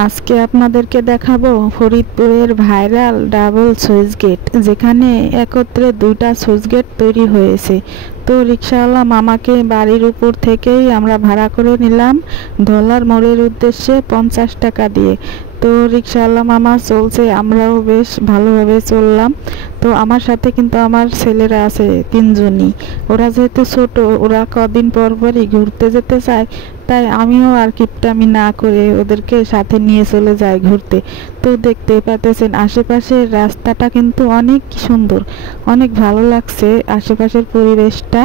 আজকে আপনাদেরকে দেখাবো ফরিদপুরের ভাইরাল ডাবল সুইচ গেট, যেখানে একত্রে দুইটা সুইচ গেট তৈরি হয়েছে। তো রিকশাওয়ালা মামাকে বাড়ির উপর থেকেই আমরা ভাড়া করে নিলাম ধলার মোড়ের উদ্দেশ্যে 50 টাকা দিয়ে। তো রিকশাওয়ালা মামা চলছে, আমরাও বেশ ভালোভাবে চললাম। তো আমার সাথে কিন্তু আমার ছেলেরা আছে তিনজনই। ওরা যেহেতু ছোট, ওরা কদিন পর পরই ঘুরতে যেতে চায়, তাই আমিও আর কিপটামি না করে ওদেরকে সাথে নিয়ে চলে যাই ঘুরতে। তো দেখতে পাচ্ছেন আশেপাশের রাস্তাটা কিন্তু অনেক সুন্দর, অনেক ভালো লাগছে আশেপাশের পরিবেশটা।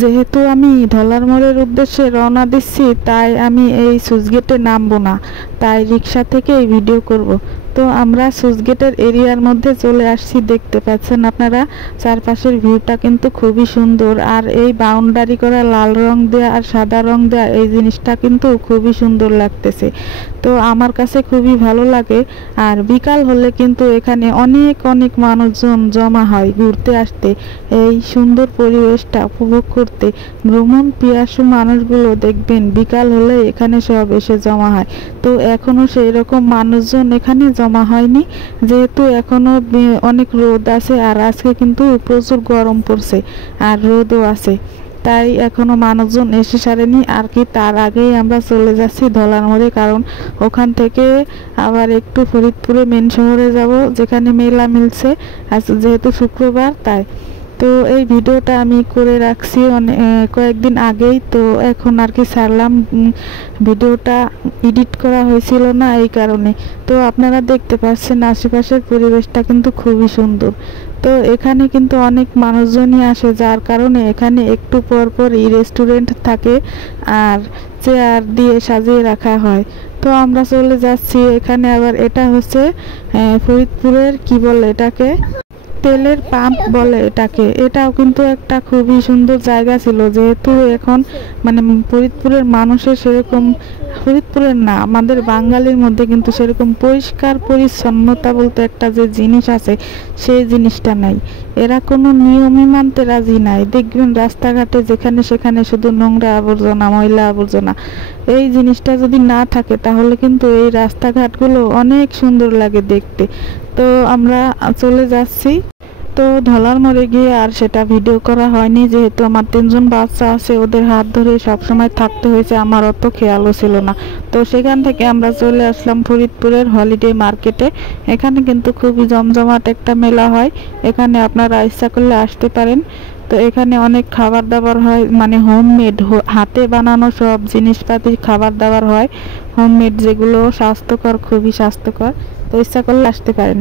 যেহেতু আমি ধলার মোড়ের উদ্দেশ্যে রওনা দিচ্ছি, তাই আমি এই সুইচ গেটে নামবো না, তাই রিক্সা থেকেই ভিডিও করব। তো আমরা সুইচ গেটের এরিয়ার মধ্যে চলে আসছি, দেখতে পাচ্ছেন আপনারা চারপাশের ভিউটা কিন্তু খুবই সুন্দর। আর এই বাউন্ডারি করা লাল রং দেওয়া আর সাদা রং দেওয়া এই জিনিসটা কিন্তু খুবই সুন্দর লাগতেছে। তো আমার কাছে খুবই ভালো লাগে। আর বিকাল হলে কিন্তু এখানে অনেক অনেক মানুষজন জমা হয় ঘুরতে আসতে, এই সুন্দর পরিবেশটা উপভোগ করতে। ভ্রমণ পিয়াসু মানুষগুলো দেখবেন বিকাল হলে এখানে সব এসে জমা হয়। তো এখনো সেই রকম মানুষজন এখানে জমা হয়নি, যেহেতু এখনো অনেক রোদ আছে। আর আজকে কিন্তু প্রচুর গরম পড়ছে আর রোদও আছে, তাই এখনো মানুষজন এসে সারেনি আর কি। তার আগেই আমরা চলে যাচ্ছি ধলার মোড়ে, কারণ ওখান থেকে আবার একটু ফরিদপুরে মেন শহরে যাব, যেখানে মেলা মিলছে আজ যেহেতু শুক্রবার। তাই তো এই ভিডিওটা আমি করে রাখছি কয়েকদিন আগেই, তো এখন আর কি ছাড়লাম। ভিডিওটা এডিট করা হয়েছিল না এই কারণে। তো আপনারা দেখতে পাচ্ছেন আশেপাশের পরিবেশটা কিন্তু খুবই সুন্দর। তো এখানে কিন্তু অনেক মানুষজনই আসে, যার কারণে এখানে একটু পর পর রেস্টুরেন্ট থাকে আর চেয়ার দিয়ে সাজিয়ে রাখা হয়। তো আমরা চলে যাচ্ছি এখানে। আবার এটা হচ্ছে ফরিদপুরের কি বলে এটাকে, তেলের পাম্প বলে এটাকে। এটাও কিন্তু একটা খুবই সুন্দর জায়গা ছিল, যেহেতু এখন মানে ফরিদপুরের মানুষের সেরকম, ফরিদপুরের না আমাদের বাঙালির মধ্যে কিন্তু সেরকম পরিষ্কার পরিচ্ছন্নতা বলতে একটা যে জিনিস আছে, সেই জিনিসটা নাই। এরা কোনো নিয়মই মানতে রাজি নাই। দেখবেন রাস্তাঘাটে যেখানে সেখানে শুধু নোংরা আবর্জনা, ময়লা আবর্জনা। এই জিনিসটা যদি না থাকে তাহলে কিন্তু এই রাস্তাঘাটগুলো অনেক সুন্দর লাগে দেখতে। তো আমরা চলে যাচ্ছি। তো ধলার মোড়ে গিয়ে আর সেটা ভিডিও করা হয়নি, যেহেতু আমার 3জন বাচ্চা আছে, ওদের হাত ধরে সবসময় থাকতে হয়েছে, আমার অত খেয়ালও ছিল না। তো সেখান থেকে আমরা চলে আসলাম ফরিদপুরের হলিডে মার্কেটে। এখানে কিন্তু খুবই জমজমাট একটা মেলা হয়, এখানে আপনারা ইচ্ছা করলে আসতে পারেন। তো এখানে অনেক খাবার দাবার হয়, মানে হোমমেড, হাতে বানানো সব জিনিসপাতি খাবার দাবার হয় হোমমেড, যেগুলো স্বাস্থ্যকর, খুবই স্বাস্থ্যকর। তো ইচ্ছা করলে আসতে পারেন।